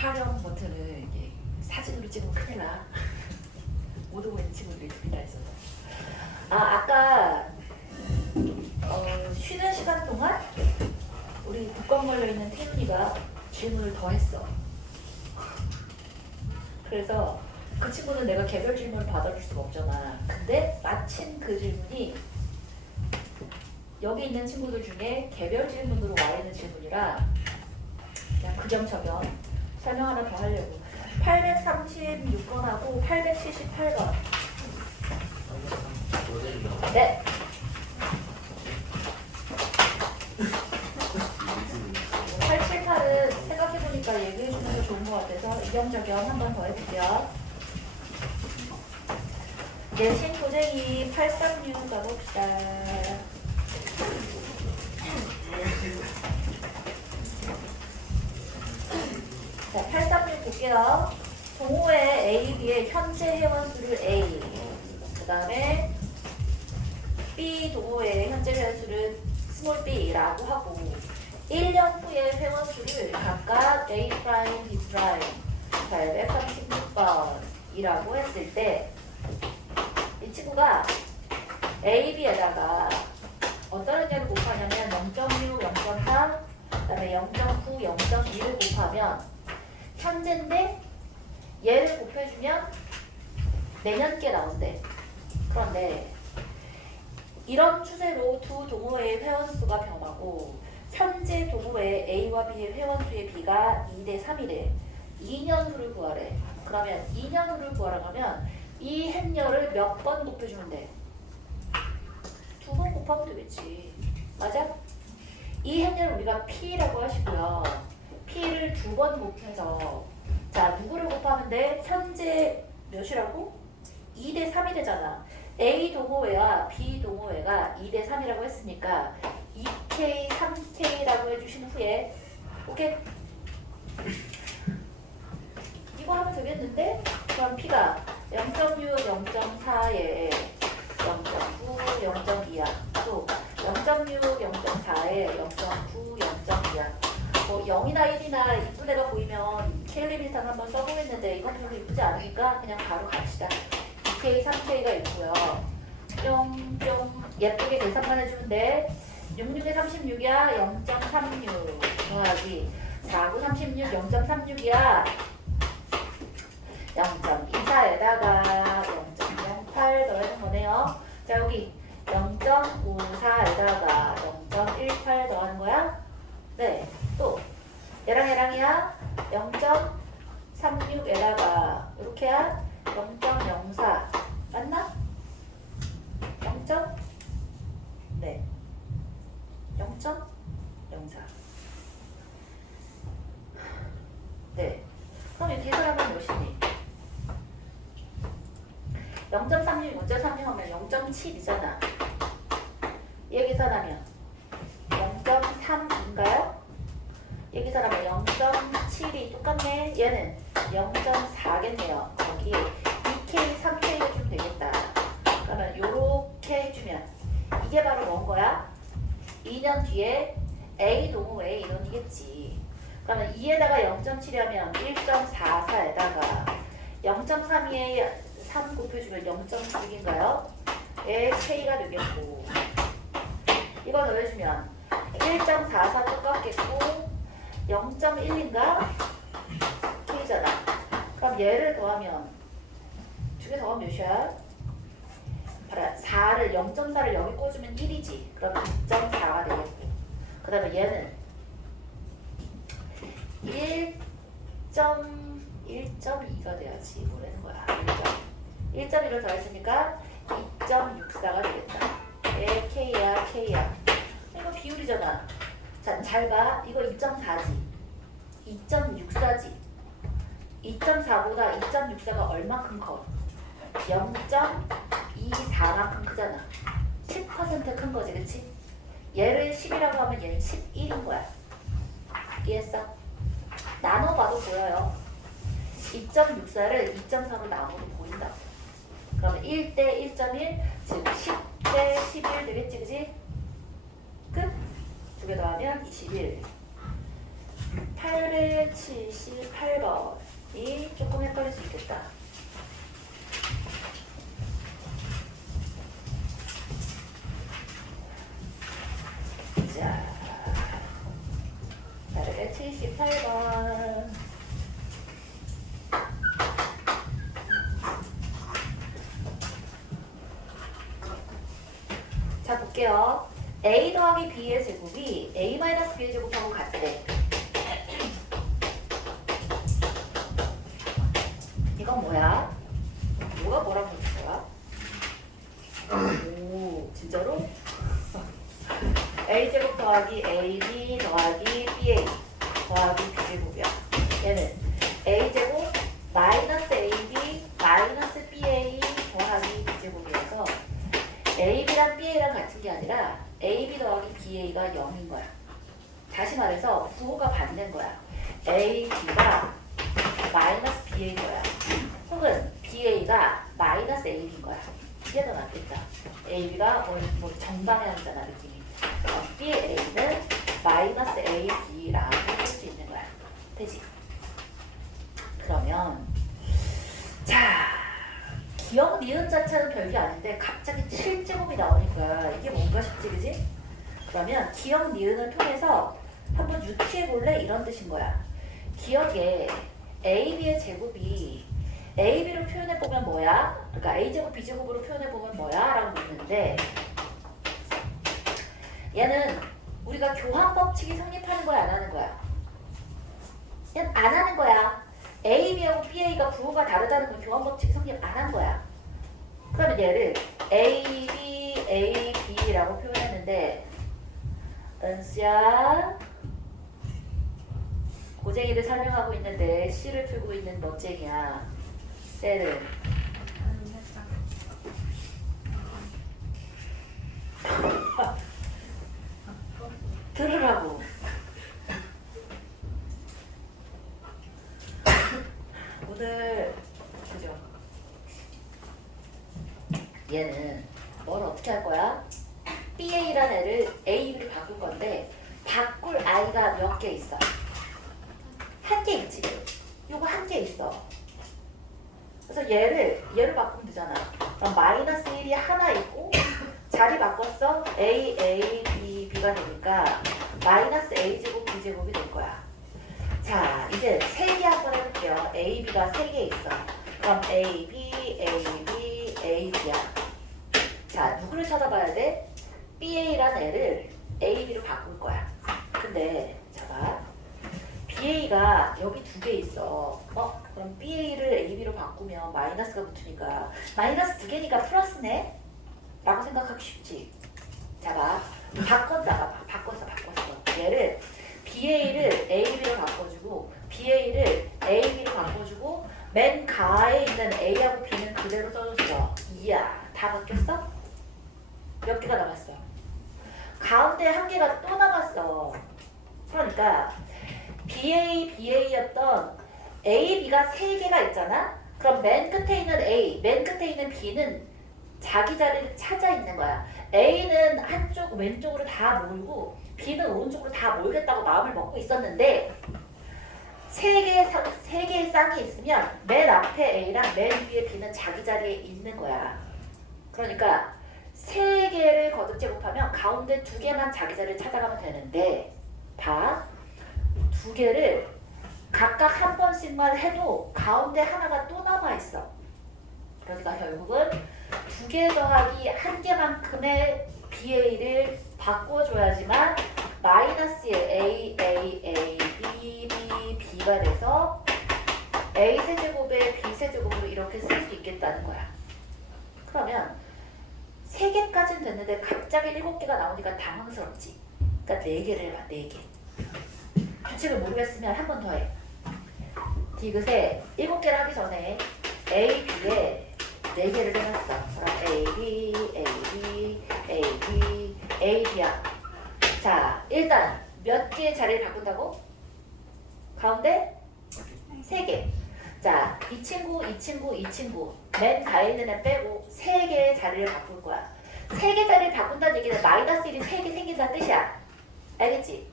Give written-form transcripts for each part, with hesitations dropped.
촬영 버튼을 이게 사진으로 찍으면 큰일 나. 못 오고 있는 친구들이 둘이 다 있어서. 아까 쉬는 시간 동안 우리 독감 걸려있는 태윤이가 질문을 더 했어. 그래서 그 친구는 내가 개별 질문을 받아줄 수가 없잖아. 근데 마침 그 질문이 여기 있는 친구들 중에 개별 질문으로 와 있는 질문이라 그냥 그정저경 설명 하나 더 하려고. 836번하고 878번. 네. (878은) 생각해보니까 얘기해주는 게 좋은 것 같아서 이경저경 한 번 더 해볼게요. 내신 도쟁이 836 가봅시다. 자, 836 볼게요. 동호회 A, B의 현재 회원수를 A, 그 다음에 B 동호회의 현재 회원수를 스몰 b라고 하고 1년 후에 회원수를 각각 A', B' 836번이라고 했을 때 이 친구가 A, B에다가 어떤 의견을 곱하냐면 0.6, 0.4, 그 다음에 0.9, 0.2를 곱하면 현재인데 얘를 곱해주면 내년께 나온대. 그런데 이런 추세로 두 동호회의 회원수가 변하고 현재 동호회 A와 B의 회원수의 B가 2대 3이래. 2년 후를 구하래. 그러면 2년 후를 구하라고 하면 이 행렬을 몇 번 곱해주면 돼? 2번 곱하면 되겠지. 맞아? 이 행렬을 우리가 P라고 하시고요. P를 2번 곱해서 자 누구를 곱하면 돼? 현재 몇이라고? 2대 3이 되잖아. A 동호회와 B 동호회가 2대 3이라고 했으니까 2K, 3K라고 해주신 후에 오케이? 이거 하면 되겠는데? 그럼 P가 0.6, 0.4에 0.9, 0.2야. 또 0.6, 0.4에 0.9, 0.2야. 뭐 0이나 1이나 이쁜 애가 보이면 K리미터 한번 써보겠는데 이건 별로 이쁘지 않으니까 그냥 바로 갑시다. 2K, 3K가 있고요. 좀 예쁘게 계산만 해주면 돼. 66에 36이야. 0.36 더하기 49, 36, 0.36이야. 0.24에다가 0.08 더하는 거네요. 자 여기 0.54에다가 0.18 더하는 거야. 네. 또 얘랑이야. 0.36에다가 이렇게야. 0.04 맞나? 0. 네. 0.04. 네. 그럼 이 계산하면 몇이니? 0.36, 0.36 하면 0.7이잖아. 얘 계산하면 0.3인가요? 얘 계산하면 0.7이 똑같네. 얘는 0.4겠네요. 거기에 2K, 3K 해주면 되겠다. 그러면 요렇게 해주면 이게 바로 뭔 거야? 2년 뒤에 A 동호회의 인원이겠지. 그러면 2에다가 0.7하면 1.44에다가 0.32에 3 곱해주면 0.6인가요? 에 K가 되겠고 이거 더해주면 1.44 똑같겠고 0.1인가? K잖아. 그럼 얘를 더하면 두 개 더하면 몇이야? 봐라 4를 0.4를 여기 꽂으면 1이지. 그럼 2.4가 되겠고 그 다음에 얘는 1.2가 돼야지. 뭐라는 거야? 1.1을 더했으니까 2.64가 되겠다. 에 K야 K야. 이거 비율이잖아. 자, 잘 봐. 이거 2.4지. 2.64지. 2.4보다 2.64가 얼마큼 커? 0.24만큼 크잖아. 10% 큰 거지, 그치? 얘를 10이라고 하면 얘는 11인 거야. 이해했어? 나눠봐도 보여요. 2.64를 2.4로 나눠도 보인다. 그러면 1대 1.1, 즉 10대 11 되겠지, 그치? 끝? 두 개 더하면 21. 878번이 조금 헷갈릴 수 있겠다. 자, 878번. 자, 볼게요. a 더하기 b의 제곱이 a 마이너스 b의 제곱하고 같대. 이건 뭐야? 뭐가 뭐라고 했는 거야? 오, 진짜로? a제곱 더하기 ab 더하기 ba 더하기 b제곱이야. 얘는 a제곱 마이너스 ab 마이너스 ba 더하기 b제곱이어서 ab랑 ba랑 같은 게 아니라 ab 더하기 ba가 0인 거야. 다시 말해서 부호가 반대인 거야. ab가 마이너스 ba인 거야. 혹은 ba가 마이너스 ab인 거야. 이게 더 낫겠다. ab가 뭐 정방향이잖아 느낌이. ba는 마이너스 ab라고 할 수 있는 거야. 되지? 그러면 자, 기억 니은 자체는 별게 아닌데 갑자기 7제곱이 나오니까 이게 뭔가 싶지, 그지? 그러면 기억 니은을 통해서 한번 유추해볼래? 이런 뜻인 거야. 기억에 AB의 제곱이 AB로 표현해보면 뭐야? 그러니까 A제곱 B제곱으로 표현해보면 뭐야? 라고 묻는데 얘는 우리가 교환 법칙이 성립하는 거야? 안 하는 거야? 그냥 안 하는 거야. AB하고 BA가 부호가 다르다는 건 교환 법칙이 성립 안 한 거야. 그러면 얘를 AB, AB라고 표현했는데 은수야 고쟁이를 설명하고 있는데 C를 풀고 있는 멋쟁이야. 셀은 들으라고. 오늘 그죠? 얘는 뭘 어떻게 할 거야? BA라는 애를 AB로 바꿀 건데 바꿀 I가 몇 개 있어? 한 개 있지. 요거 한 개 있어. 그래서 얘를 바꾸면 되잖아. 그럼 마이너스 1이 하나 있고 자리 바꿨어. A, A, B, B가 되니까 마이너스 A제곱, B제곱이 될 거야. 자, 이제 세 개 한번 해볼게요. A, B가 세 개 있어. 그럼 A, B, A, B, A, B야. 자, 누구를 찾아봐야 돼? BA란 애를 A, B로 바꿀 거야. 근데 봐봐. BA가 여기 두 개 있어. 그럼 BA를 AB로 바꾸면 마이너스가 붙으니까 마이너스 두 개니까 플러스네? 라고 생각하기 쉽지. 자, 봐. 바꿨어. 얘를 BA를 AB로 바꿔주고 BA를 AB로 바꿔주고 맨 가에 있는 A하고 B는 그대로 써줬어. 이야, 다 바뀌었어? 몇 개가 남았어? 가운데 한 개가 또 남았어. 그러니까 BA였던 AB가 세 개가 있잖아? 그럼 맨 끝에 있는 A, 맨 끝에 있는 B는 자기 자리를 찾아 있는 거야. A는 한쪽 왼쪽으로 다 몰고 B는 오른쪽으로 다 몰겠다고 마음을 먹고 있었는데 세 개의 쌍이 있으면 맨 앞에 A랑 맨 위에 B는 자기 자리에 있는 거야. 그러니까 세 개를 거듭 제곱하면 가운데 두 개만 자기 자리를 찾아가면 되는데 봐. 두 개를 각각 한 번씩만 해도 가운데 하나가 또 남아있어. 그러니까 결국은 두 개 더하기 한 개만큼의 BA를 바꿔줘야지만 마이너스의 A, B, B가 돼서 A 세제곱에 B 세제곱으로 이렇게 쓸 수 있겠다는 거야. 그러면 3개까지는 됐는데 갑자기 7개가 나오니까 당황스럽지. 그러니까 4개를 해봐, 4개. 규칙을 모르겠으면 한 번 더 해. 디귿에 7개를 하기 전에 A, B에 4개를 해놨어. 그럼 A, B, A, B, A, B, A, B야. 자, 일단 몇 개의 자리를 바꾼다고? 가운데 3개. 자, 이 친구 맨 가에 있는 애 빼고 3개의 자리를 바꿀 거야. 3개 자리를 바꾼다는 얘기는 마이너스 1이 3개 생긴다는 뜻이야. 알겠지?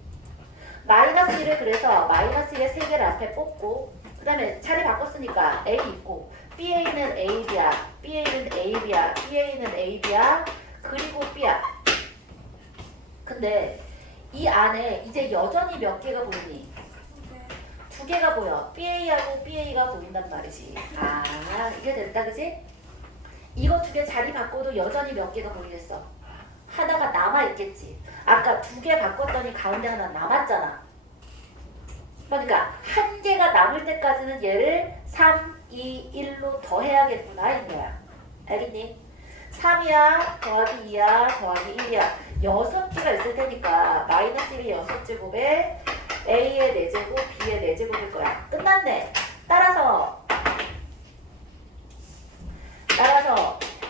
마이너스 1을 그래서 마이너스 1의 3개를 앞에 뽑고 그 다음에 자리 바꿨으니까 A 있고 BA는 AB야. BA는 AB야. BA는 AB야. 그리고 B야. 근데 이 안에 이제 여전히 몇 개가 보이니? 2개가 보여. BA하고 BA가 보인단 말이지. 아, 이게 됐다, 그지? 이거 2개 자리 바꿔도 여전히 몇 개가 보이겠어. 하나가 남아있겠지. 아까 2개 바꿨더니 가운데 하나 남았잖아. 그러니까 1개가 남을 때까지는 얘를 3, 2, 1로 더해야겠구나 이거야. 알겠니? 3이야 더하기 2야 더하기 1이야. 6개가 있을 테니까 마이너스 1이 6제곱에 A의 4제곱, B의 4제곱일 거야. 끝났네. 따라서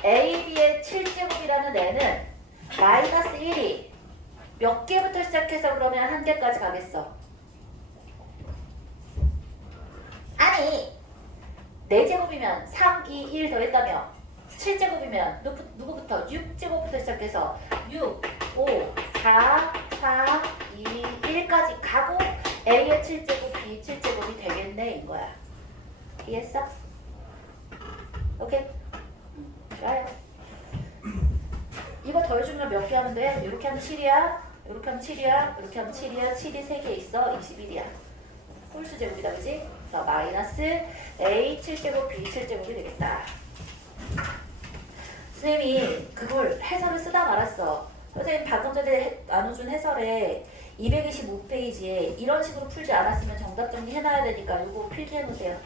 A, B의 7제곱이라는 애는 마이너스 1이 몇 개부터 시작해서 그러면 1개까지 가겠어? 아니 4제곱이면 3, 2, 1 더했다며 7제곱이면 누구부터? 6제곱부터 시작해서 6, 5, 4, 3, 2, 1까지 가고 A의 7제곱, B 7제곱이 되겠네 이거야. 이해했어? 오케이? 좋아요. 이거 더해주면 몇 개 하면 돼? 이렇게 하면 7이야 이렇게 하면 7이야 이렇게 하면 7이야 7이 3개 있어 21이야. 홀수 제곱이다 그지? 그래서 마이너스 A 7제곱 B 7제곱이 되겠다. 선생님이 그걸 해설을 쓰다 말았어. 선생님 방금 전에 나눠준 해설에 225페이지에 이런 식으로 풀지 않았으면 정답 정리 해놔야 되니까 이거 필기해 놓으세요.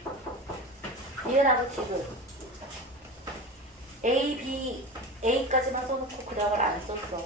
니은하고 디귿 A, B, A까지만 써놓고 그 다음을 안 썼어.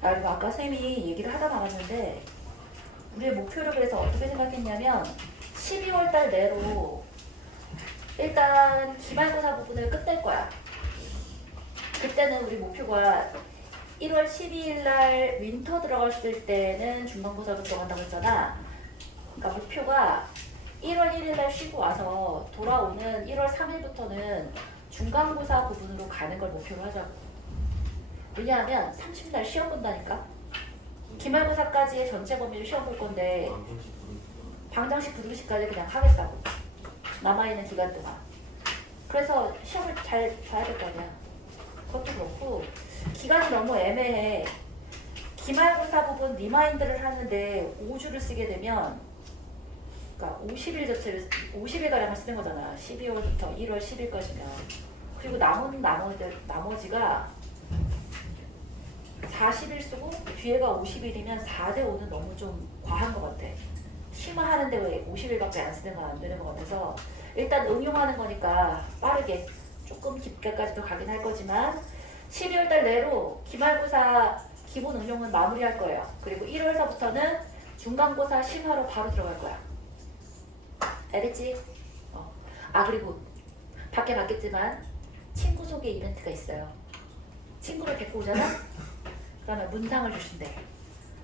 그리고 아까 쌤이 얘기를 하다 말았는데 우리의 목표를 그래서 어떻게 생각했냐면 12월 달 내로 일단 기말고사 부분을 끝낼 거야. 그때는 우리 목표가 1월 12일 날 윈터 들어갔을 때는 중간고사로 들어간다고 했잖아. 그러니까 목표가 1월 1일 날 쉬고 와서 돌아오는 1월 3일부터는 중간고사 부분으로 가는 걸 목표로 하자고. 왜냐하면 30날 시험 본다니까. 기말고사까지의 전체 범위를 시험 볼 건데 방정식 부등식까지 그냥 하겠다고. 남아있는 기간 동안. 그래서 시험을 잘 봐야 될 거 아니야. 그것도 그렇고 기간이 너무 애매해. 기말고사 부분 리마인드를 하는데 5주를 쓰게 되면 그러니까 50일 자체를 50일가량을 쓰는 거잖아. 12월부터 1월 10일까지면. 그리고 나머지가 40일 쓰고 뒤에가 50일이면 4대 5는 너무 좀 과한 것 같아. 심화하는데 왜 50일밖에 안 쓰는 건 안 되는 것 같아서 일단 응용하는 거니까 빠르게 조금 깊게까지도 가긴 할 거지만 12월 달 내로 기말고사 기본 응용은 마무리할 거예요. 그리고 1월서부터는 중간고사 심화로 바로 들어갈 거야. 알겠지? 아 그리고 밖에 봤겠지만 친구 소개 이벤트가 있어요. 친구를 데리고 오잖아? 그러면 문상을 주신대.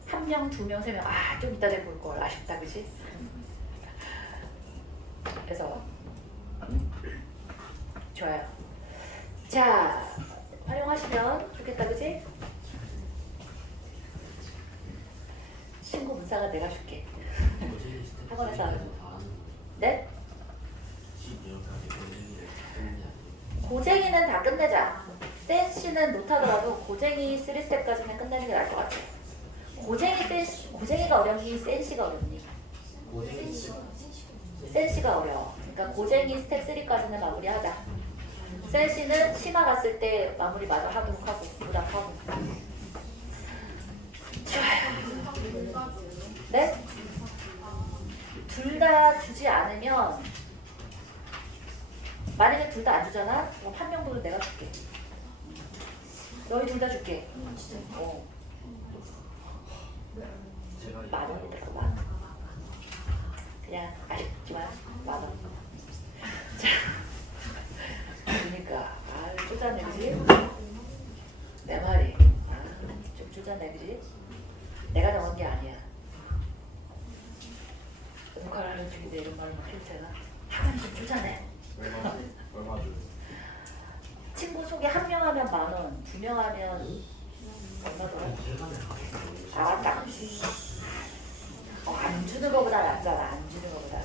1명, 2명, 3명. 아, 좀 이따 데리고 올 걸. 아쉽다, 그지? 그래서 좋아요. 자, 활용하시면 좋겠다, 그지? 친구 문상은 내가 줄게. 학원에서. 네? 고쟁이는 다 끝내자. 센시는 못하더라도 고쟁이 3스텝까지는 끝내는 게 나을 것 같아. 고쟁이가 어렵니? 센시가 어렵니? 센시가 어려워. 그러니까 고쟁이 스텝 3까지는 마무리하자. 센시는 심화 갔을 때 마무리 마저 하도록 하고 부담하고. 좋아요. 네? 둘 다 주지 않으면 만약에 둘 다 안 주잖아? 그럼 한 명분은 내가 줄게. 너희 둘 다 줄게. 그냥 아쉽지만 만원. 자, 그러니까 쪼잔해 그지? 내 말이 좀 쪼잔해 그지? 내가 정한 게 아니야. 녹화를 하는 중인데 이런 말을 막 해도 되나? 하면 좀 쪼잔해. 얼마 줘요? 친구 소개 한 명 하면 만원, 두 명 하면 얼마더라? 딱 안 주는 거보다 낫잖아. 안 주는 거보다.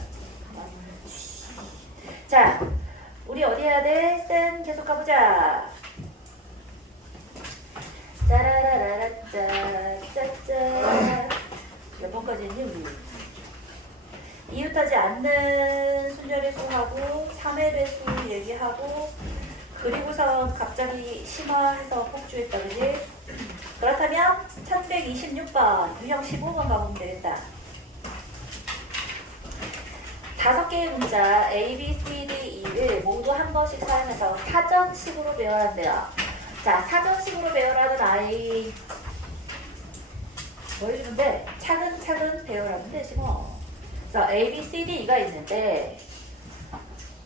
자, 우리 어디 해야 돼? 쌤 계속 가보자. 짜라라라짜 짜짜. 몇 번까지 했니 우리? 이웃하지 않는 순절의 수하고 3의 배수 얘기하고 그리고서 갑자기 심화해서 폭주했다 그지? 그렇다면 1126번 유형 15번 가보면 되겠다. 5개의 문자 A, B, C, D, E를 모두 한 번씩 사용해서 사전식으로 배워야 한대요. 자, 사전식으로 배우라는 아이 뭐 해주는데 차근차근 배우라는 되지 뭐. 그래서 A, B, C, D, E가 있는데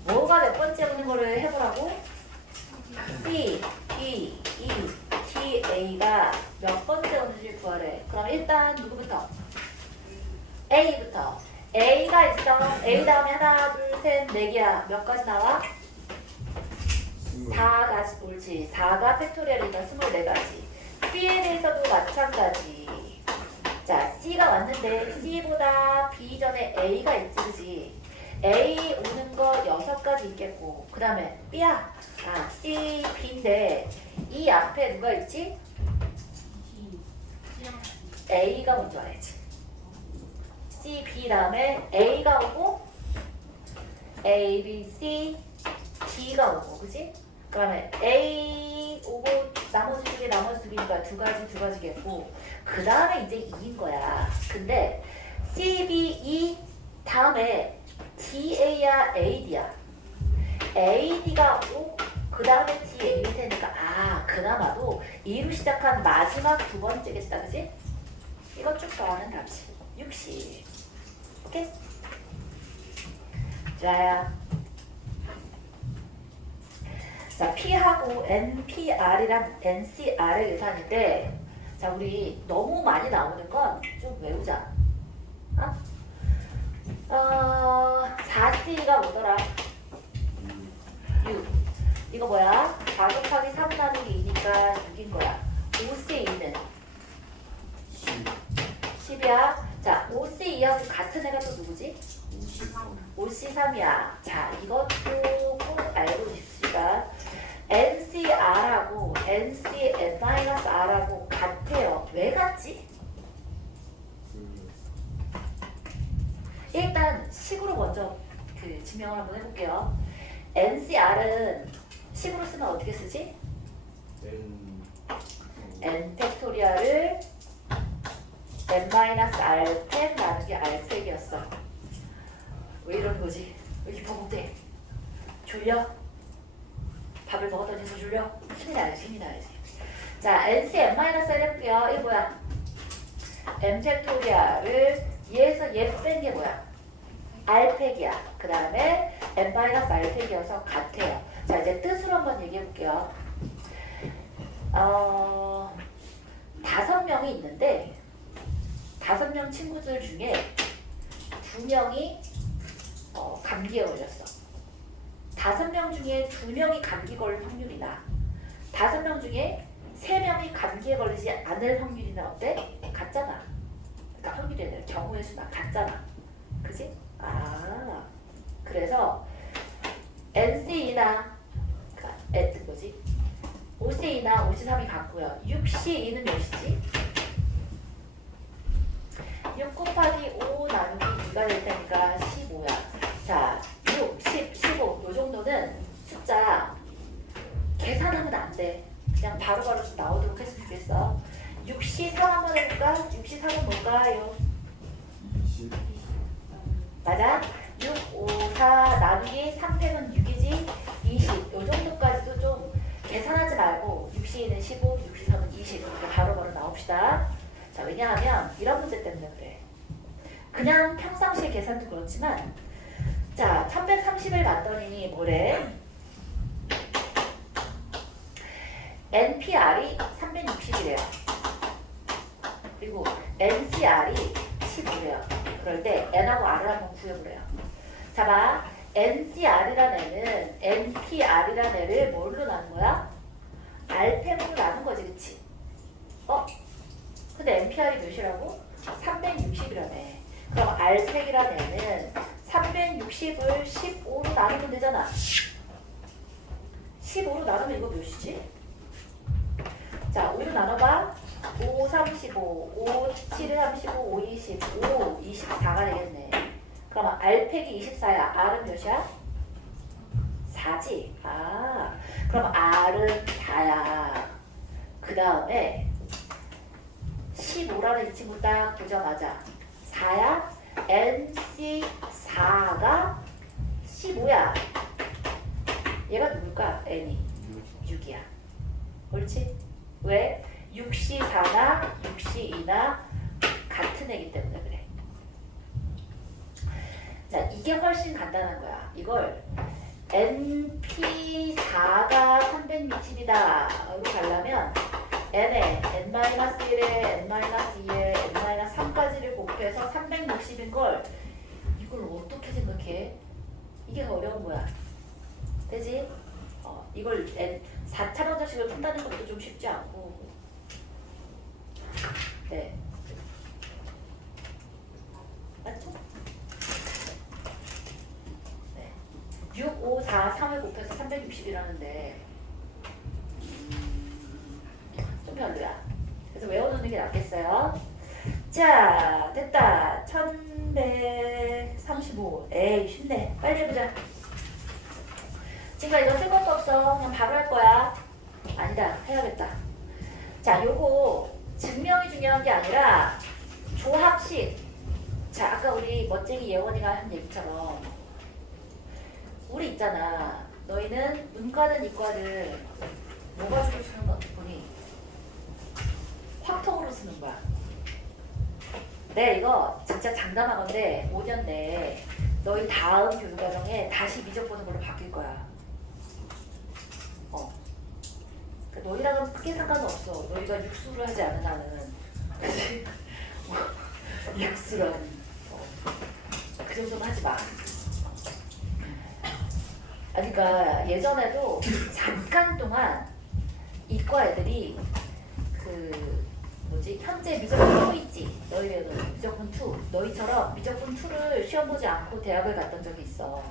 뭐가 몇 번째 오는 거를 해보라고? C, E, E, T, A가 몇 번째 오는지 구하래. 그럼 일단 누구부터? A부터. A가 있어. A 다음에 하나, 둘, 셋, 네 개야. 몇 가지 나와? 4가지. 옳지. 4가 팩토리얼이니까 24가지. B에 대해서도 마찬가지. 자, C가 왔는데 C보다 B 전에 A가 있지, 그지? A 오는 거 6가지 있겠고, 그 다음에 B야. C, B인데 이 앞에 누가 있지? A가 먼저 와야지. C, B 다음에 A가 오고 A, B, C, D가 오고, 그지? 그 다음에 A 오고 나머지 두 개, 나머지 두 개니까 두 가지겠고 그 다음에 이제 2인 거야. 근데 C, B, E 다음에 D, A야, A, D야. A, D가 오고 그 다음에 D, A일 테니까 그나마도 2로 시작한 마지막 두 번째겠다, 그지? 이거 쭉 더하면 답지. 60. 오케이? 자야. 자, P하고 NPR이랑 NCR의 유산인데, 자, 우리 너무 많이 나오는 건 좀 외우자. 4C가 뭐더라? 6. 이거 뭐야? 4 곱하기 3 나누기 2니까 6인 거야. 5C2는 10이야. 자, 5C2하고 같은 애가 또 누구지? 5C3이야. 자, 이것도 꼭 알고 싶으니까 NCR하고 NCN-R하고 같아요. 왜 같지? 일단 식으로 먼저 증명을 한번 해볼게요. NCR은 식으로 쓰면 어떻게 쓰지? N 팩토리얼을 N-R 팩 나누기 R 팩이었어. 왜 이러는 거지? 왜 이렇게 버벅대? 졸려? 밥을 먹었더니 더 졸려? 힘이 나야지. 자, NC-N-R 해볼게요. 이거 뭐야? N 팩토리얼을 얘에서 얘 뺀 게 뭐야? R 팩이야. 그 다음에 N-R 팩이어서 같아요. 자, 이제 뜻으로 한번 얘기해 볼게요. 5명이 있는데 5명 친구들 중에 2명이 감기에 걸렸어. 5명 중에 2명이 감기 걸릴 확률이 나. 5명 중에 3명이 감기에 걸리지 않을 확률이 나. 어때? 같잖아. 그러니까 확률이 아니라 경우의 수나 같잖아. 그지? 그래서 NC2나 뭐지? 5C2나 5C3이 같고요. 6C2는 몇이지? 6 곱하기 5 나누기 2가 될 테니까 15야. 자, 6, 10, 15 요 정도는 숫자 계산하면 안 돼. 그냥 바로바로 좀 나오도록 했으면 좋겠어. 6C3 한번 해볼까? 6C3은 뭘까요? 20. 맞아? 6, 5, 4 나누기 3팩은 6이지? 20. 요 정도까지도 좀 계산하지 말고 6C는 15, 6C3은 20 이렇게 바로바로 나옵시다. 자, 왜냐하면 이런 문제 때문에 그래. 그냥 평상시의 계산도 그렇지만 자 1130을 봤더니 뭐래? NPR이 360이래요. 그리고 NCR이 15래요. 그럴 때 N하고 R을 한번 구해보래요. 자 봐. NCR이라는 애는 NPR이라는 애를 뭘로 나눈 거야? R팩으로 나눈 거지, 그치? 근데 NPR이 몇이라고? 360이라네. 그럼 R팩이라는 애는 360을 15로 나누면 되잖아. 15로 나누면 이거 몇이지? 자, 5로 나눠봐. 5, 35, 5, 7, 35, 5, 20, 5, 24가 되겠네. 그러면 R팩이 24야. R은 몇이야? 4지. 아, 그럼 R은 4야. 그 다음에 15라는 이 친구 딱 보자마자 4야. NC4가 15야. 얘가 누굴까? N이 6이야. 옳지? 왜? 6C4나 6C2나 같은 애기 때문에 그래. 자, 이게 훨씬 간단한 거야. 이걸 NP4가 360이다로 가려면 N에 N-1에 N-2에 N-3까지를 곱해서 360인 걸 이걸 어떻게 생각해? 이게 어려운 거야. 되지? 이걸 4차원자식을 푼다는 것도 좀 쉽지 않고. 네. 맞죠? 네. 6, 5, 4, 3을 곱해서 360이라는데 좀 별로야. 그래서 외워놓는 게 낫겠어요. 자, 됐다. 1135. 에이, 쉽네. 빨리 해보자. 지금 이거 쓸 것도 없어. 그냥 바로 할 거야. 아니다. 해야겠다. 자, 요거 증명이 중요한 게 아니라 조합식. 자, 아까 우리 멋쟁이 예원이가 한 얘기처럼 우리 있잖아. 너희는 문과든 이과든 뭐 가지고 쓰는 거 보니 확통으로 쓰는 거야. 네, 이거 진짜 장담하건데 5년 내에 너희 다음 교육과정에 다시 미적 보는 걸로 바뀔 거야. 그러니까 너희랑은 크게 상관은 없어. 너희가 육수를 하지 않은 한은. 그치? 육수라니. 그 정도는 하지 마. 그러니까 예전에도 잠깐 동안 이과 애들이 그 뭐지 현재 미적분 2 있지. 너희는 미적분 2. 너희처럼 미적분 2를 시험 보지 않고 대학을 갔던 적이 있어.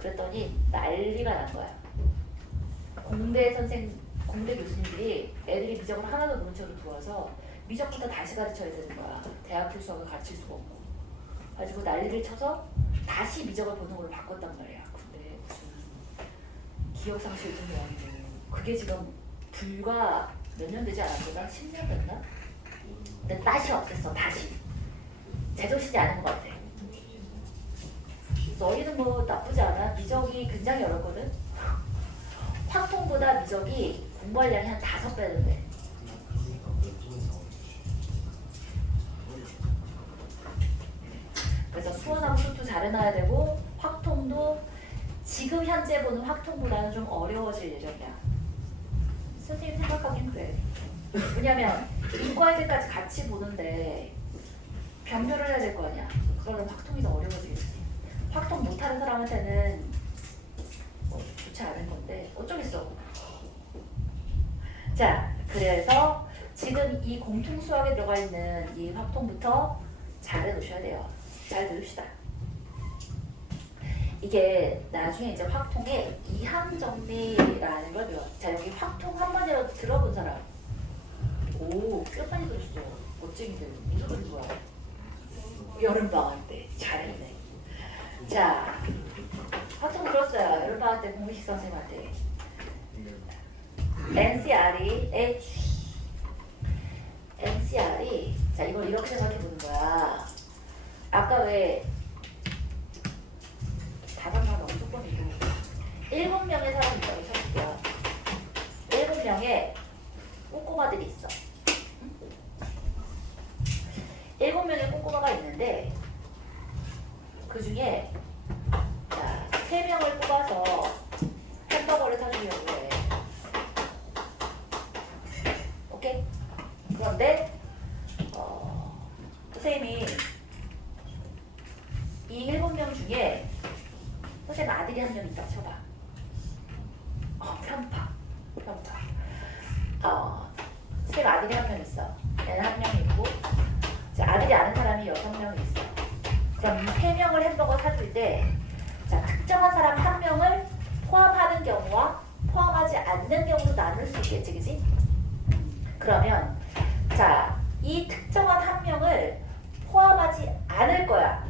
그랬더니 난리가 난 거야. 공대 교수님들이 애들이 미적을 하나도 모른 채로 들어와서 미적부터 다시 가르쳐야 되는 거야. 대학교 수업을 가르칠 수가 없고. 가지고 난리를 쳐서 다시 미적을 보는 걸로 바꿨단 말이야. 근데 무슨 기억상실 좀 아니고 그게 지금 불과 몇 년 되지 않았구나? 10년 됐나? 근데 다시 없앴어. 다시. 제정신이 아닌 것 같아. 너희는 뭐 나쁘지 않아. 미적이 굉장히 어렵거든. 확통보다 미적이 공부할 양이 한 5배 된대. 그래서 수원하고 수투 잘 해놔야 되고 확통도 지금 현재 보는 확통보다는 좀 어려워질 예정이야. 선생님 생각하긴 그래. 왜냐면 이과 애들까지 같이 보는데 변별을 해야 될 거 아니야. 그러면 확통이 더 어려워지겠지. 확통 못하는 사람한테는 좋지 않은 건데 어쩌겠어. 자, 그래서 지금 이 공통 수학에 들어가 있는 이 확통부터 잘 해놓으셔야 돼요. 잘 들읍시다. 이게 나중에 이제 확통의 이항 정리라는 걸 배워. 자, 여기 확통 한 번이라도 들어본 사람. 오, 꽤 많이 들었어. 멋쟁이들. 무슨 소리 뭐야? 여름방학 때 잘했네. 자, 확통 들었어요. 여름방학 때 공식 선생님한테. NCR이 자, 이걸 이렇게 생각해 보는 거야. 아까 왜 다산만 무조건 이고 7명의 사람이 있다고 쳐볼게요. 7명의 꼬꼬마들이 있어. 7명의 꼬꼬마가 있는데 그 중에 자, 3명을 뽑아서 햄버거를 사주려고 해. 오케이? 그런데 선생님이 이 7명 중에 선생님 아들이 한 명 있다고 쳐봐. 편파. 선생님 아들이 한 명 있어. 얘는 한 명 있고 자, 아들이 아는 사람이 6명이 있어. 그럼 이 3명을 햄버거 사줄 때 자, 특정한 사람 1명을 포함하는 경우와 포함하지 않는 경우로 나눌 수 있겠지, 그지? 그러면 자, 이 특정한 1명을 포함하지 않을 거야.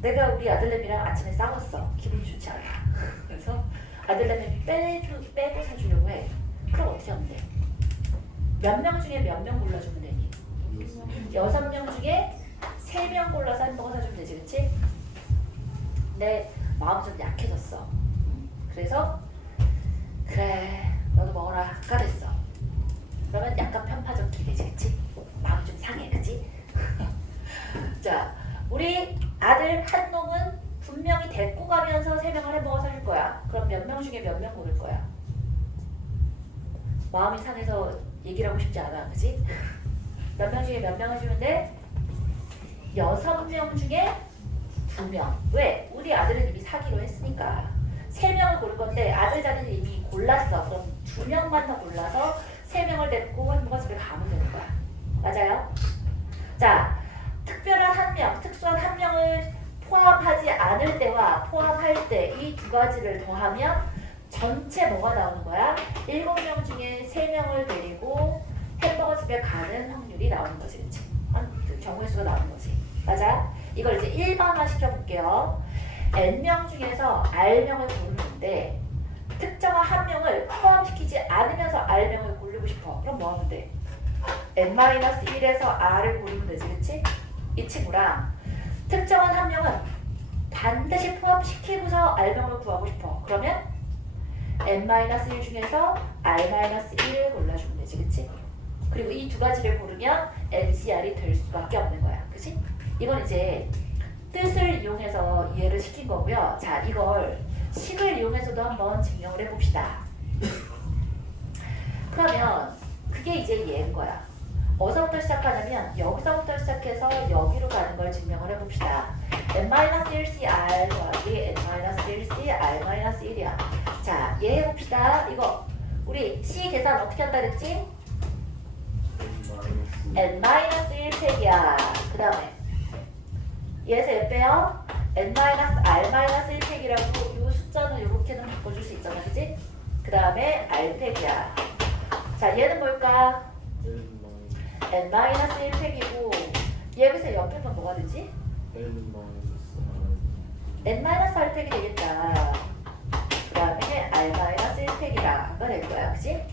내가 우리 아들내미랑 아침에 싸웠어. 기분이 좋지 않아. 그래서 아들내미 빼고 사주려고 해. 그럼 어떻게 하면 돼? 몇 명 중에 몇 명 골라주면 되니? 6명 중에 3명 골라서 햄버거 사주면 되지, 그치? 내 마음이 좀 약해졌어. 그래서 그래 너도 먹어라가 됐어. 그러면 약간 편파적 기대지, 그치? 마음이 좀 상해, 그치? 자, 우리 아들 한 놈은 분명히 데리고 가면서 3명을 햄버거 사줄 거야. 그럼 몇 명 중에 몇 명 고를 거야? 마음이 상해서 얘기를 하고 싶지 않아, 그치? 몇 명 중에 몇 명을 주면 돼? 6명 중에 2명. 왜? 우리 아들은 이미 사기로 했으니까 3명을 고를 건데 아들 자리는 이미 골랐어. 그럼 2명만 더 골라서 3명을 데리고 햄버거 집에 가면 되는 거야. 맞아요? 자, 특별한 1명, 특수한 1명을 포함하지 않을 때와 포함할 때 이 2가지를 더하면 전체 뭐가 나오는 거야? 7명 중에 3명을 데리고 햄버거 집에 가는 확률이 나오는 거지, 그치? 그 경우의 수가 나오는 거지. 맞아? 이걸 이제 일반화 시켜볼게요. N명 중에서 R명을 고르는데 특정한 1명을 포함시키지 않으면서 R명을 고르고 싶어. 그럼 뭐 하면 돼? N-1에서 R을 고르면 되지, 그치? 이 친구랑 특정한 1명은 반드시 포함시키고서 R명을 구하고 싶어. 그러면 N-1 중에서 R-1을 골라주면 되지, 그치? 그리고 이 2가지를 고르면 NCR이 될 수밖에 없는 거야. 그치? 이건 이제 뜻을 이용해서 이해를 시킨 거고요. 자, 이걸 식을 이용해서도 한번 증명을 해봅시다. 그러면 그게 이제 얘인 거야. 어디서부터 시작하냐면 여기서부터 시작해서 여기로 가는 걸 증명을 해봅시다. N-1CR 더하기 N-1C R-1이야. 자, 얘 해봅시다. 이거 우리 C 계산 어떻게 한다 그랬지? N-1팩이야. 그 다음에 얘에서 얘 빼요. N-R-1팩이라고 이 숫자는 이렇게는 바꿔줄 수 있잖아, 그지? 그 다음에 R팩이야. 자, 얘는 뭘까? N-1팩이고 여기서 옆에는 뭐가 되지? N-R팩이 되겠다. 그 다음에 R-1팩이라가 될 거야, 그지?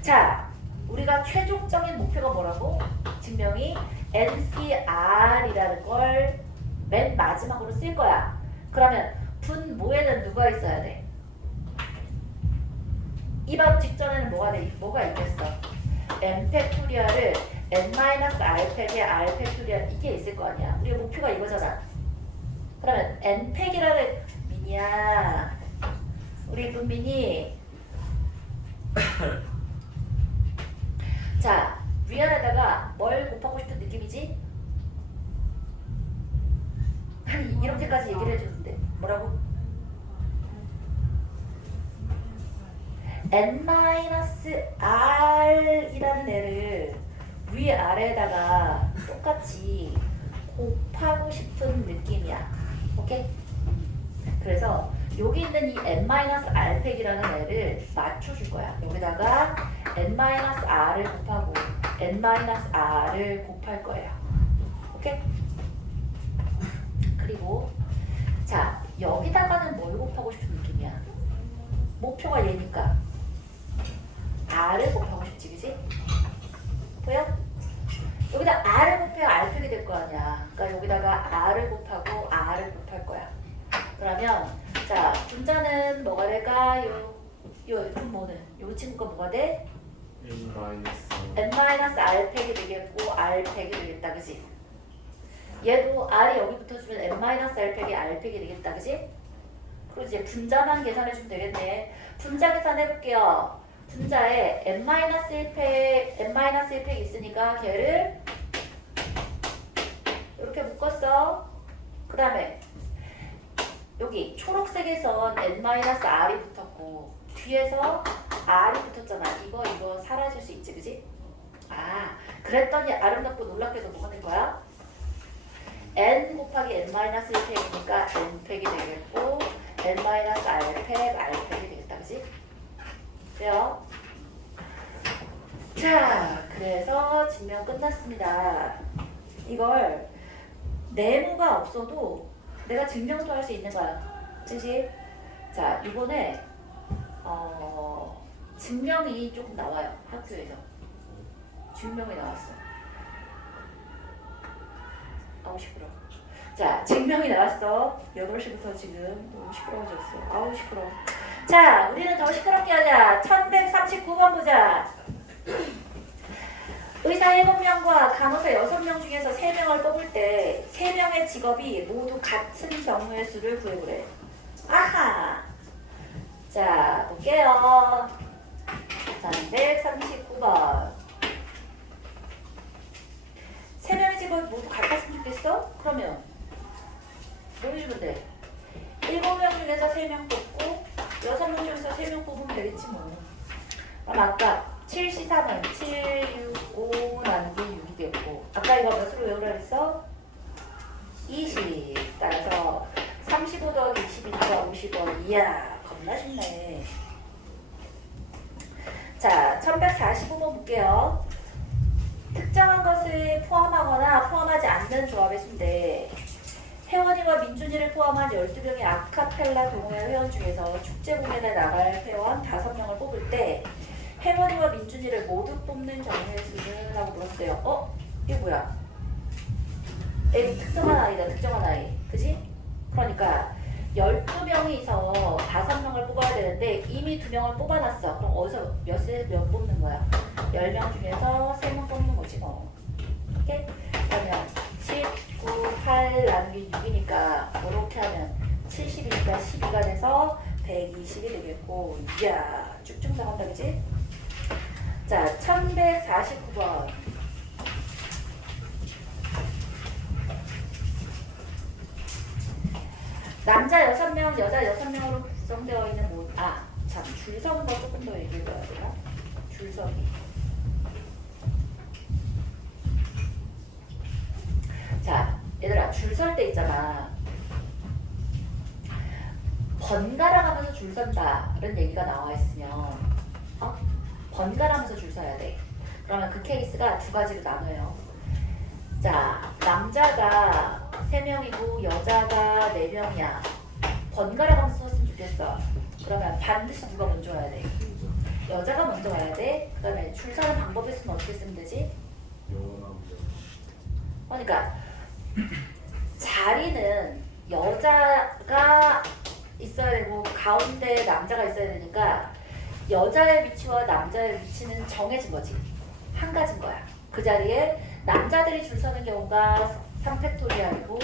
자, 우리가 최종적인 목표가 뭐라고? 증명이 NCR이라는 걸 맨 마지막으로 쓸 거야. 그러면 분모에는 누가 있어야 돼? 이 밥 직전에는 뭐가 있겠어? N팩토리얼을 N-R팩에 R팩토리얼 이게 있을 거 아니야. 우리의 목표가 이거잖아. 그러면 N팩이라는 민이야. 우리 분민이 자, 위안에다가 뭘 곱하고 싶은 느낌이지? 아니, 이렇게까지 얘기를 해줬는데 뭐라고? N-R이라는 애를 위아래에다가 똑같이 곱하고 싶은 느낌이야. 오케이? 그래서 여기 있는 이 N-R팩이라는 애를 맞춰줄 거야. 여기다가 N-R을 곱하고 N-R을 곱할 거예요. 오케이? 그리고 자, 여기다가는 뭘 곱하고 싶은 느낌이야? 목표가 얘니까 R을 곱하고 싶지, 그지? 보여? 여기다 R을 곱해야 R팩이 될 거 아니야. 그러니까 여기다가 R을 곱하고 R을 곱할 거야. 그러면 자, 분자는 뭐가 될까요? 요 분모는 요 친구가 뭐가 돼? N-R팩이 되겠고 R팩이 되겠다, 그지? 얘도 R이 여기 붙어주면 n-r 팩이 r 팩이 되겠다. 그지? 그리고 이제 분자만 계산해주면 되겠네. 분자 계산해볼게요. 분자에 n-1팩 있으니까 걔를 이렇게 묶었어. 그 다음에 여기 초록색에선 n-r이 붙었고 뒤에서 r이 붙었잖아. 이거 사라질 수 있지, 그지? 아, 그랬더니 아름답고 놀랍게도 뭐가 된 거야? n 곱하기 n-1팩이니까 n팩이 되겠고 n-r팩, r팩이 되겠다, 그지? 그래요? 자, 그래서 증명 끝났습니다. 이걸 네모가 없어도 내가 증명도 할 수 있는 거야. 그치? 자, 이번에 증명이 조금 나와요. 학교에서. 증명이 나왔어. 아우 시끄러워. 자, 증명이 나왔어. 8시부터 지금 너무 시끄러워졌어. 아우 시끄러워. 자, 우리는 더 시끄럽게 하자. 1139번 보자. 의사 7명과 간호사 6명 중에서 3명을 뽑을 때 3명의 직업이 모두 같은 경우의 수를 구해보래. 아하! 자, 볼게요. 1139번. 3명의 직업이 모두 같았으면 좋겠어? 그러면 뭐 해주면 돼? 7명 중에서 3명 뽑고 6명 중에서 3명 뽑으면 되겠지 뭐. 그럼 아까 7C3은 7, 6, 5 나누기 6이 되고 아까 이거 몇으로 외우라 했어? 20. 따라서 35 더하기 22가 50원. 이야, 겁나 쉽네. 자, 1145번 볼게요. 특정한 것을 포함하거나 포함하지 않는 조합의 수인데 혜원이와 민준이를 포함한 12명의 아카펠라 동호회 회원 중에서 축제 공연에 나갈 회원 5명을 뽑을 때 혜원이와 민준이를 모두 뽑는 경우의 수는? 라고 물었어요. 이게 뭐야? 애기 특정한 아이다. 특정한 아이. 그지? 그러니까 12명이서 5명을 뽑아야 되는데 이미 2명을 뽑아놨어. 그럼 어디서 몇 뽑는 거야? 10명 중에서 3명 뽑는 거지 뭐. 오케이? 그러면 19, 8 나누기 6이니까 이렇게 하면 70이니까 12가 돼서 120이 되겠고 이야 쭉쭉 나간다 그지? 자 1149번 남자 6명 여자 6명으로 구성되어 있는 참 줄서는 거 조금 더 얘기해봐야 되나? 줄서기 자 얘들아 줄 설 때 있잖아 번갈아 가면서 줄 선다 이런 얘기가 나와 있으면 번갈아 가면서 줄 서야 돼. 그러면 그 케이스가 두 가지로 나눠요. 자 남자가 3명이고 여자가 4명이야. 번갈아 가면서 썼으면 좋겠어. 그러면 반드시 누가 먼저 와야 돼? 여자가 먼저 와야 돼. 그 다음에 줄 서는 방법에 쓰면 어떻게 쓰면 되지? 그러니까 자리는 여자가 있어야 되고 가운데 남자가 있어야 되니까 여자의 위치와 남자의 위치는 정해진 거지. 한 가지인 거야. 그 자리에 남자들이 줄 서는 경우가 3팩토리알이고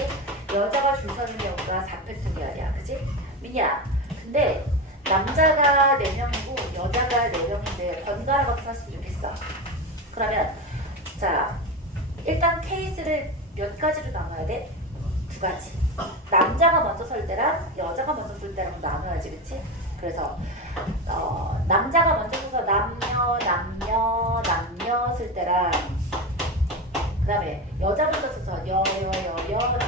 여자가 줄 서는 경우가 4팩토리알이야. 그치? 미니야. 근데 남자가 4명이고 여자가 4명인데 번갈아 가면서 했으면 좋겠어. 그러면 자 일단 케이스를 몇 가지로 나눠야 돼? 2가지. 남자가 먼저 설 때랑 여자가 먼저 설 때랑 나눠야지, 그치? 그래서 남자가 먼저 서서 남녀 쓸 때랑 그 다음에 여자 먼저 서서 여,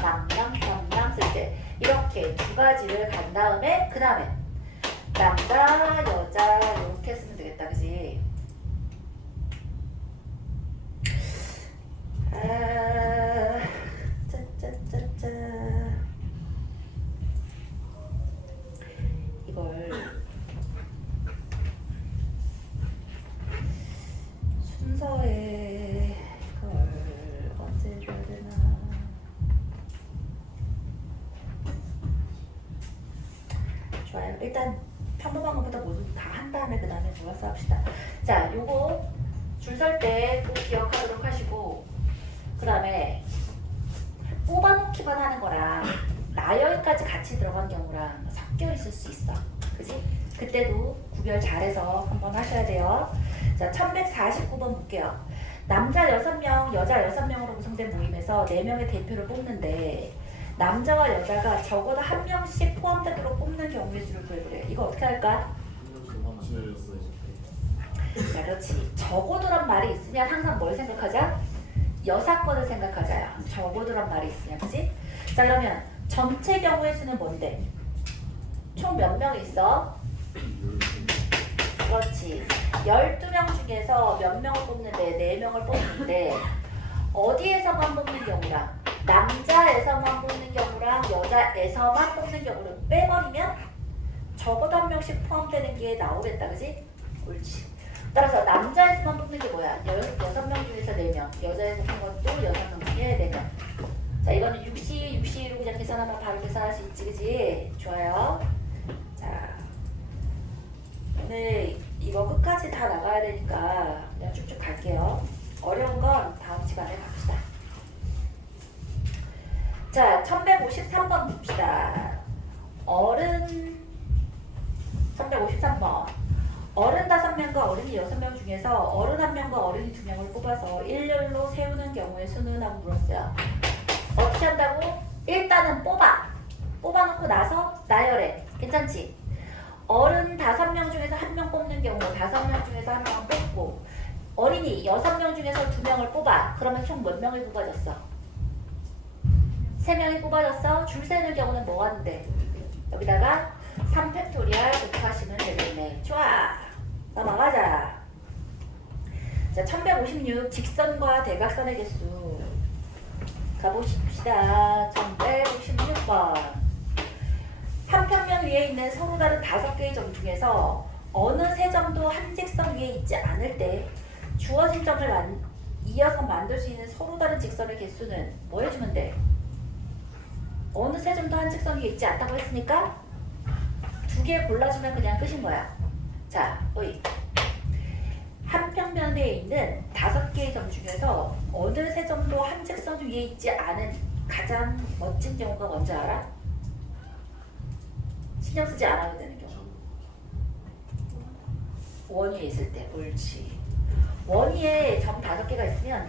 남남 쓸 때 이렇게 2가지를 간 다음에 그 다음에 남자, 여자 이렇게 쓰면 되겠다, 그치? 짜짜짜짜 이걸 순서에 이걸 언제 줘야 되나 좋아요. 일단 평범한 것보다 모두 다 한 다음에 그 다음에 모아서 합시다. 자 요거 줄 설 때 꼭 기억하도록 하시고 그 다음에 뽑아 출발하는 거랑 나열까지 같이 들어간 경우랑 섞여 있을 수 있어. 그지? 그때도 구별 잘해서 한번 하셔야 돼요. 자, 1149번 볼게요. 남자 6명, 여자 6명으로 구성된 모임에서 4명의 대표를 뽑는데 남자와 여자가 적어도 한 명씩 포함되도록 뽑는 경우의 수를 구해보래. 이거 어떻게 할까? 자, 그렇지. 적어도란 말이 있으면 항상 뭘 생각하자? 여사건을 생각하자요. 적어도란 말이 있으면, 그치? 자, 그러면 전체 경우의 수는 뭔데? 총 몇 명 있어? 그렇지. 12명 중에서 몇 명을 뽑는데 4명을 뽑는데 어디에서만 뽑는 경우랑 남자에서만 뽑는 경우랑 여자에서만 뽑는 경우를 빼버리면 적어도 한 명씩 포함되는 게 나오겠다. 그지? 옳지. 따라서 남자에서만 뽑는 게 뭐야? 6명 중에서 4명, 여자에서 뽑는 것도 6명 중에 4명. 자, 이거는 6시 6시로 그냥 계산하면 바로 계산할 수 있지. 그지? 좋아요. 자, 오늘 이거 끝까지 다 나가야 되니까 그냥 쭉쭉 갈게요. 어려운 건 다음 시간에 갑시다. 자, 1153번 봅시다. 어른 1153번. 어른 5명과 어른이 6명 중에서 어른 1명과 어른이 2명을 뽑아서 일렬로 세우는 경우의 수는 하고 물었어요. 어떻게 한다고? 일단은 뽑아놓고 나서 나열해. 괜찮지? 어른 5명 중에서 1명 뽑는 경우 5명 중에서 1명을 뽑고 어린이 6명 중에서 2명을 뽑아. 그러면 총 몇 명이 뽑아졌어? 3명이 뽑아졌어. 줄 세는 경우는 뭐 하는데? 여기다가 3팩토리얼 곱하시면 되겠네. 좋아. 넘어가자. 자, 1156 직선과 대각선의 개수 가보십시다. 1156번. 한 평면 위에 있는 서로 다른 5개의 점 중에서 어느 세 점도 한 직선 위에 있지 않을 때 주어진 점을 이어서 만들 수 있는 서로 다른 직선의 개수는 뭐 해주면 돼? 어느 세 점도 한 직선 위에 있지 않다고 했으니까 2개 골라주면 그냥 끝인 거야. 자, 어이. 한 평면에 있는 5개의 점 중에서 어느 세 점도 한 직선 위에 있지 않은 가장 멋진 경우가 뭔지 알아? 신경 쓰지 않아도 되는 경우. 원 위에 있을 때. 옳지. 원 위에 점 5개가 있으면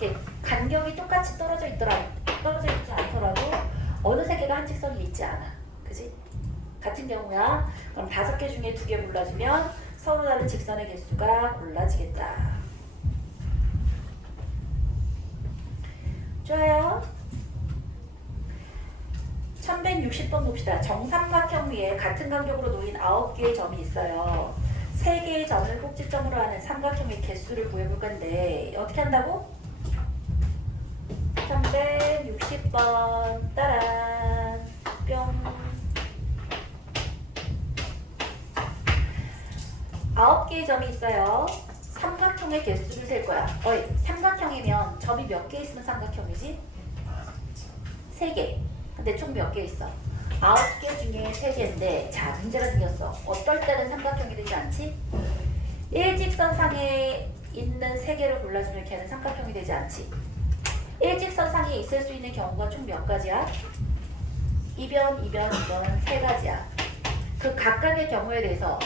이렇게 간격이 똑같이 떨어져 있지 않더라도 어느 세 개가 한 직선 위에 있지 않아. 그지? 같은 경우야. 그럼 5개 중에 2개 골라주면 서로 다른 직선의 개수가 골라지겠다. 좋아요. 1160번 봅시다. 정삼각형 위에 같은 간격으로 놓인 9개의 점이 있어요. 3개의 점을 꼭지점으로 하는 삼각형의 개수를 구해볼 건데 어떻게 한다고? 360번 따란 뿅. 9개의 점이 있어요. 삼각형의 개수를 셀 거야. 어이, 삼각형이면 점이 몇 개 있으면 삼각형이지? 3개. 근데 총 몇 개 있어? 9개 중에 3개인데 자, 문제가 생겼어. 어떨 때는 삼각형이 되지 않지? 일직선상에 있는 3개를 골라주면 걔는 삼각형이 되지 않지? 일직선상에 있을 수 있는 경우가 총 몇 가지야? 2변, 3가지야. 그 각각의 경우에 대해서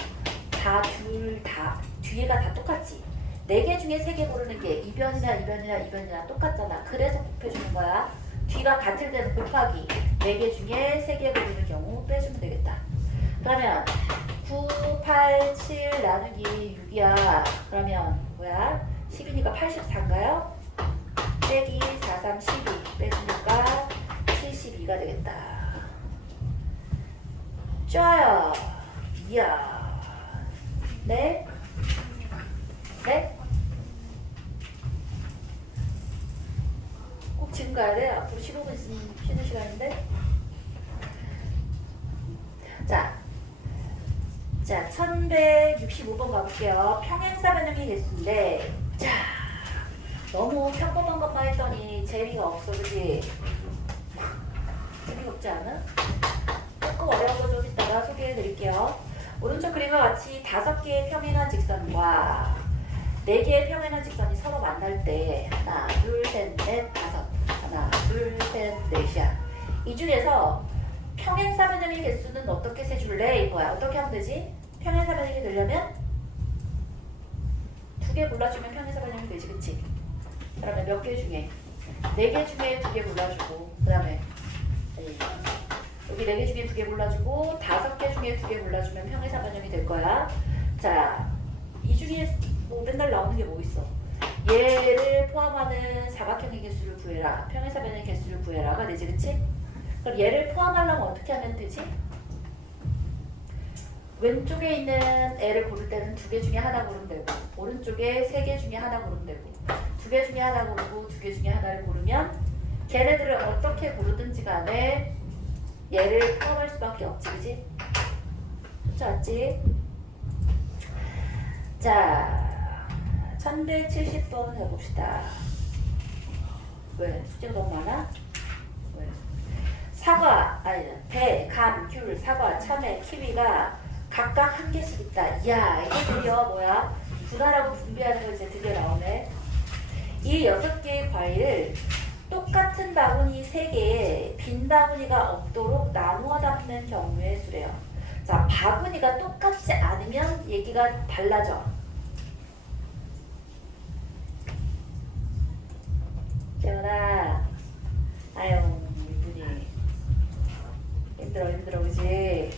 뒤에가 다 똑같지. 4개 중에 3개 고르는 게 2변이나 똑같잖아. 그래서 곱해주는 거야. 뒤가 같을 때는 곱하기 4개 중에 3개 고르는 경우 빼주면 되겠다. 그러면 9, 8, 7 나누기 6이야. 그러면 뭐야? 10이니까 84인가요? 빼기 4, 3, 12 빼주니까 72가 되겠다. 좋아요. 이야. 네? 네? 꼭 지금 가야 돼? 앞으로 15분 있으면 쉬는 시간인데? 자, 1165번 가볼게요. 평행사 변형의 개수인데, 자, 너무 평범한 것만 했더니 재미가 없어, 그지? 재미가 없지 않아? 조금 어려운 거 좀 이따가 소개해 드릴게요. 오른쪽 그림과 같이 5개의 평행한 직선과 4개의 평행한 직선이 서로 만날 때 하나, 둘, 셋, 넷, 5. 하나, 둘, 셋, 넷이야. 이 중에서 평행사 변형의 개수는 어떻게 세줄래? 이거야. 어떻게 하면 되지? 평행사 변형이 되려면 두 개 골라주면 평행사 변형이 되지, 그치? 그러면 몇 개 중에? 4개 중에 2개 골라주고, 그 다음에 여기 4개 중에 2개 골라주고 5개 중에 2개 골라주면 평행사 변형이 될 거야. 자, 이 중에 뭐 맨날 나오는 게 뭐 있어? 얘를 포함하는 사각형의 개수를 구해라. 평행사 변형의 개수를 구해라가 되지, 그치? 그럼 얘를 포함하려면 어떻게 하면 되지? 왼쪽에 있는 애를 고를 때는 2개 중에 하나 고르면 되고, 오른쪽에 3개 중에 하나 고르면 되고, 2개 중에 하나 고르고 2개 중에 하나를 고르면 걔네들을 어떻게 고르든지 간에 얘를 포함할 수밖에 없지, 그지? 쫓아왔지? 자, 1170번 해봅시다. 왜? 숙제가 너무 많아? 왜? 사과, 아니, 배, 감, 귤, 사과, 참외, 키위가 각각 한 개씩 있다. 이야, 이게 드디어 뭐야? 분할하고 분비하는 거 이제 드디어 나오네. 이 6개의 과일을 똑같은 바구니 3개에 빈 바구니가 없도록 나누어 담는 경우의 수래요. 자, 바구니가 똑같지 않으면 얘기가 달라져. 재훈아, 아유, 이쁘니. 힘들어, 그지?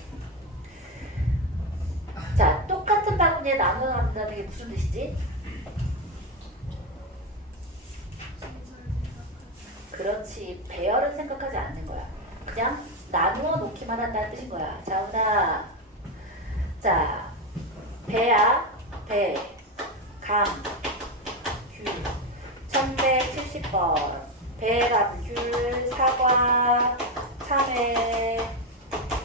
자, 똑같은 바구니에 나누어 담는다는 게 무슨 뜻이지? 그렇지. 배열은 생각하지 않는 거야. 그냥 나누어 놓기만 한다는 뜻인 거야. 자훈아. 자, 배야. 배. 감. 귤. 1170번. 배, 감, 귤, 사과, 참외,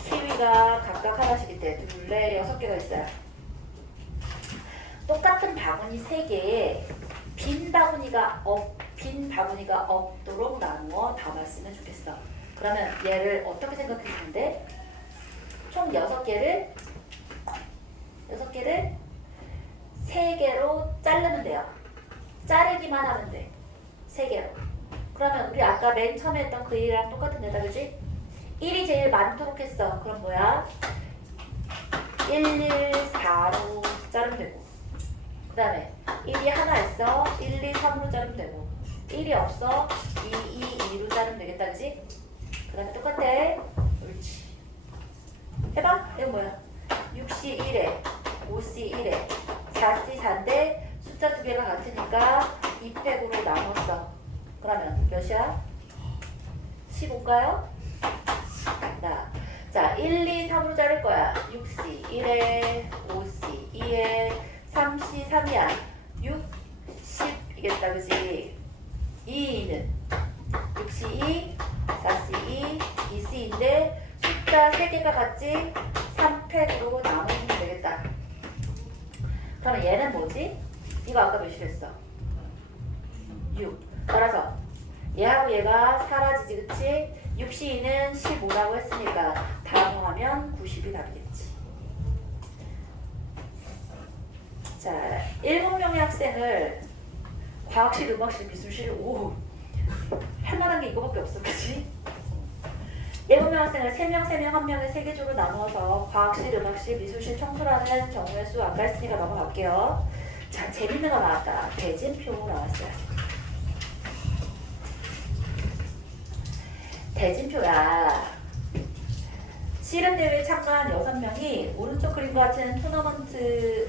키위가 각각 하나씩 있대. 둘, 넷, 6개가 있어요. 똑같은 바구니 3개에 빈 바구니가 없도록 나누어 담았으면 좋겠어. 그러면 얘를 어떻게 생각해 주는데? 총 6개를 3개로 자르면 돼요. 자르기만 하면 돼. 3개로. 그러면 우리 아까 맨 처음에 했던 그 일이랑 똑같은 데다, 그지? 1이 제일 많도록 했어. 그럼 뭐야? 1, 1, 4로 자르면 되고, 그 다음에 1이 하나 있어. 1, 2, 3으로 자르면 되고, 1이 없어. 2, 2, 2로 자르면 되겠다, 그지? 그 다음에 똑같아. 옳지. 해봐. 이거 뭐야? 6C 1에 5C 1에 4C 4인데 숫자 2개가 같으니까 2팩으로 나눴어. 그러면 몇이야? 15인가요? 자, 1, 2, 3으로 자를 거야. 6C 1에 5C 2에 3C 3이야. 6, 10이겠다, 그지? 2는 6C 2, 4C 2, 2C인데 숫자 3개가 같지? 3팩으로 나누면 되겠다. 그러면 얘는 뭐지? 이거 아까 몇이랬어? 6. 따라서 얘하고 얘가 사라지지, 그치? 6C2는 15라고 했으니까 다음하면 90이 답이겠지. 자, 7명의 학생을 과학실, 음악실, 미술실, 할 만한 게 이거밖에 없어, 그치? 7명 학생을 3명, 1명에 3개조로 나누어서 과학실, 음악실, 미술실 청소라는 경우의 수 아까 했으니까 넘어갈게요. 자, 재밌는 거 나왔다. 대진표 나왔어요. 대진표야. 씨름 대회에 참가한 6명이 오른쪽 그림과 같은 토너먼트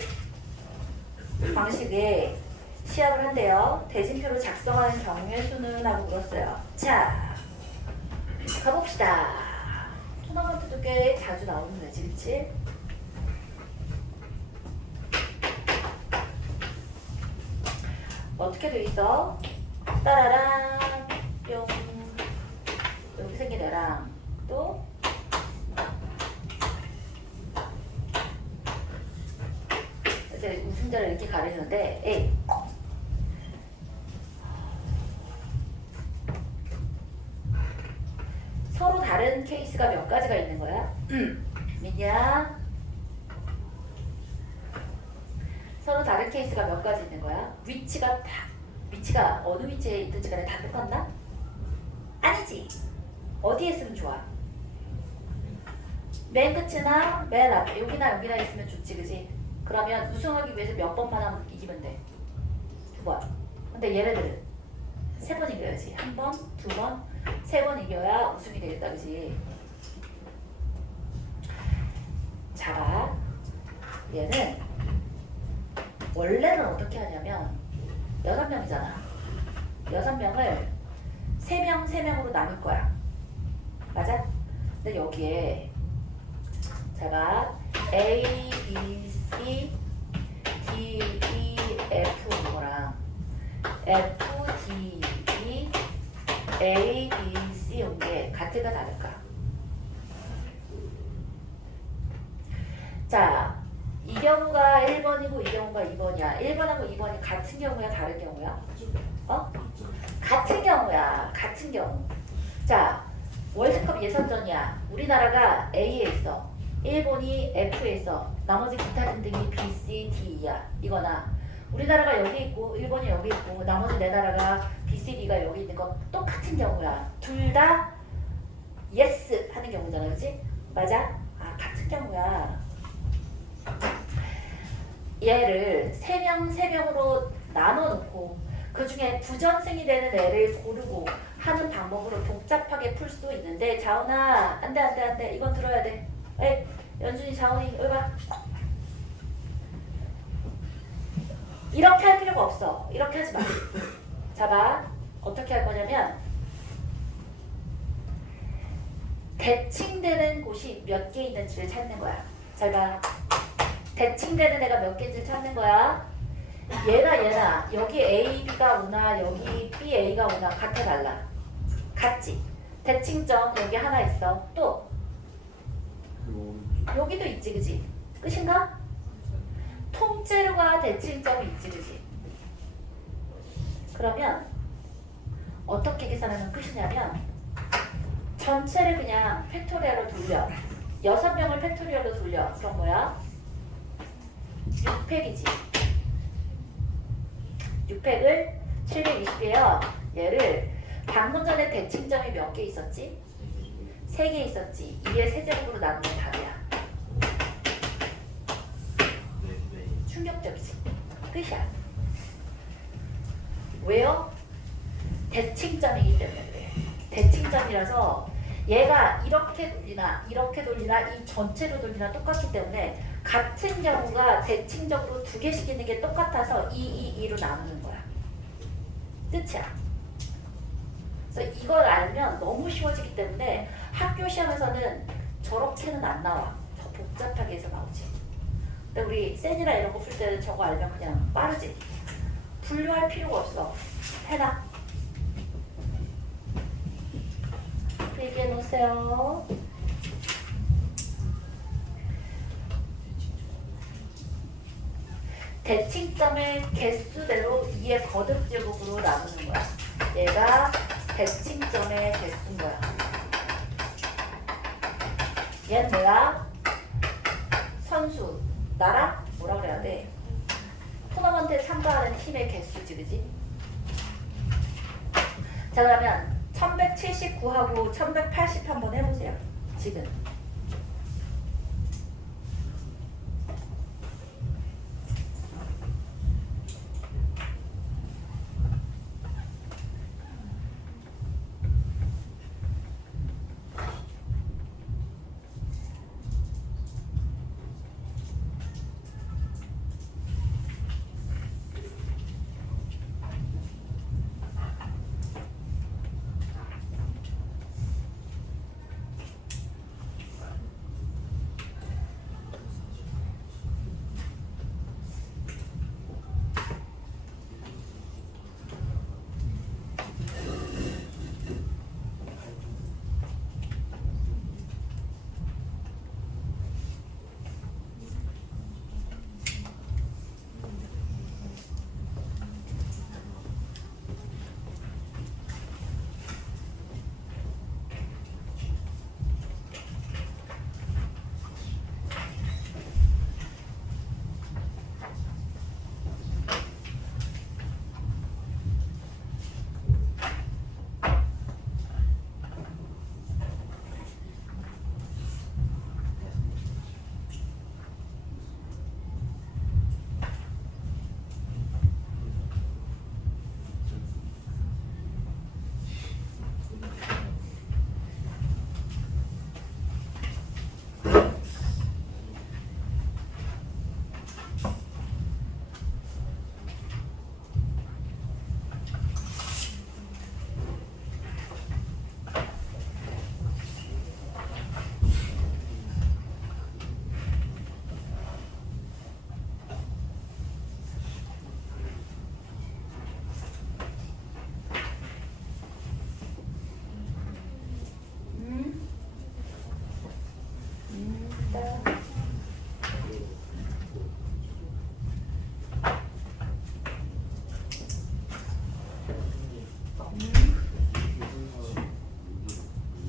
방식의 시합을 한대요. 대진표로 작성하는 경우의 수는 하고 물었어요. 자, 가봅시다. 토너먼트도 꽤 자주 나오는 거지, 그치? 어떻게 돼 있어? 따라랑 뿅, 여기 생긴 애랑 또 이제 우승자를 이렇게 가리는데 A 서로 다른 케이스가 몇 가지가 있는 거야? 믿냐? 서로 다른 케이스가 몇 가지 있는 거야? 위치가 어느 위치에 있든지 간에 다 똑같나? 아니지. 어디에 쓰면 좋아? 맨 끝이나 맨 앞에 여기나 여기나 있으면 좋지 그지? 그러면 우승하기 위해서 몇 번만 하면 이기면 돼? 2번. 근데 얘네들은 3번 이겨야지. 1번, 2번, 3번 이겨야 우승이 되겠다 그지? 자 봐. 얘는 원래는 어떻게 하냐면 6명이잖아. 6명을 3명, 3명으로 나눌 거야. 맞아? 근데 여기에 자 봐. A, B, C, D, E, F 이거랑 F, D, E, A, B, C 온 게 같을까 다를까? 자, 이 경우가 1번이고 이 경우가 2번이야. 1번하고 2번이 같은 경우야 다른 경우야? 어? 같은 경우야. 같은 경우. 자, 월드컵 예선전이야. 우리나라가 A에 있어. 일본이 F에 있어. 나머지 기타 등등이 B, C, D야. 이거나 우리나라가 여기 있고 일본이 여기 있고 나머지 네 나라가 B, C, D가 여기 있는 거 똑같은 경우야. 둘 다 yes 하는 경우잖아. 그치? 맞아? 아, 같은 경우야. 얘를 3명, 3명으로 나눠놓고 그 중에 부전승이 되는 애를 고르고 하는 방법으로 복잡하게 풀 수도 있는데 자훈아 안돼 이건 들어야 돼. 에이 연준이 자훈이 여기 봐. 이렇게 할 필요가 없어. 이렇게 하지 마. 자 봐. 어떻게 할 거냐면 대칭되는 곳이 몇 개 있는지를 찾는 거야. 잘 봐. 대칭되는 애가 몇 개인지 찾는 거야. 얘나 여기 A, B가 오나 여기 B, A가 오나 같아 달라? 같지? 대칭점 여기 하나 있어. 또 여기도 있지 그지? 끝인가? 통째로가 대칭점이 있지 그지? 그러면 어떻게 계산하면 끝이냐면 전체를 그냥 팩토리얼로 돌려. 6명을 팩토리얼로 돌려. 그럼 뭐야? 6팩이지. 6팩을 720이에요. 얘를 방금 전에 대칭점이 몇 개 있었지? 3개 있었지. 2의 세제곱으로 나누면 답이야. 충격적이지. 끝이야. 왜요? 대칭점이기 때문에 그래. 대칭점이라서 얘가 이렇게 돌리나 이 전체로 돌리나 똑같기 때문에 같은 경우가 대칭적으로 2개씩 있는 게 똑같아서 2로 나누는 거야. 끝이야. 그래서 이걸 알면 너무 쉬워지기 때문에 학교 시험에서는 저렇게는 안 나와. 더 복잡하게 해서 나오지. 근데 우리 센이나 이런 거 풀 때는 저거 알면 그냥 빠르지. 분류할 필요가 없어. 해라. 얘기해 놓으세요. 대칭점을 개수대로 2의 거듭제곱으로 나누는 거야. 얘가 대칭점의 개수인 거야. 얘는 뭐야? 선수, 나라? 뭐라 그래야 돼? 토너먼트에 참가하는 팀의 개수지, 그지? 자, 그러면 1179하고 1180 한번 해보세요. 지금.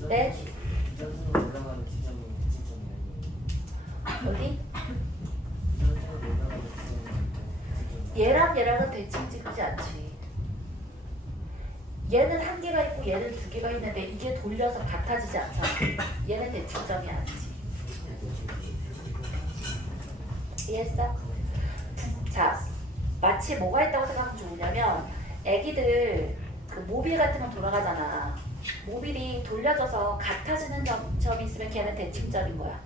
네. 이전승으로 올라가는 지점이 대칭점이 어디? 이전승으로 올라가는 지점이 얘랑 얘랑은 대칭지그지 않지. 얘는 한 개가 있고 얘는 두 개가 있는데 이게 돌려서 같아지지 않잖아. 얘는 대칭점이 아니지. 이해했어? 자, 마치 뭐가 있다고 생각하면 좋으냐면 애기들 그 모빌 같은 건 돌아가잖아. 모빌이 돌려져서 같아지는 점이 있으면 걔는 대칭점인 거야.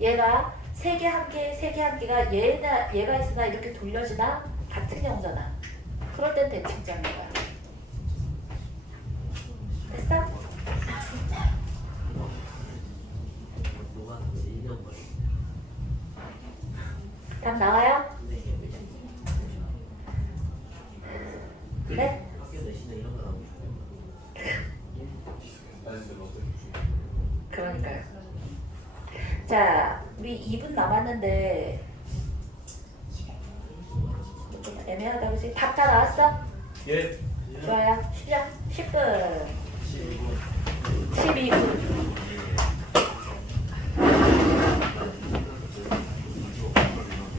얘가 세 개 한 개, 세 개 한 개가 얘가 있으나 이렇게 돌려지나 같은 경우잖아. 그럴 땐 대칭점인 거야. 됐어? 뭐가 다시 1년 걸려. 답 나와요? 근데 이게 왜 네? 학교 내신에 이런 거 나오면 아니 근데 어때? 그러니까요. 자, 우리 2분 남았는데 좀 애매하다 그지? 답 다 나왔어? 예. 좋아요. 시작. 10분. 12분. 12분.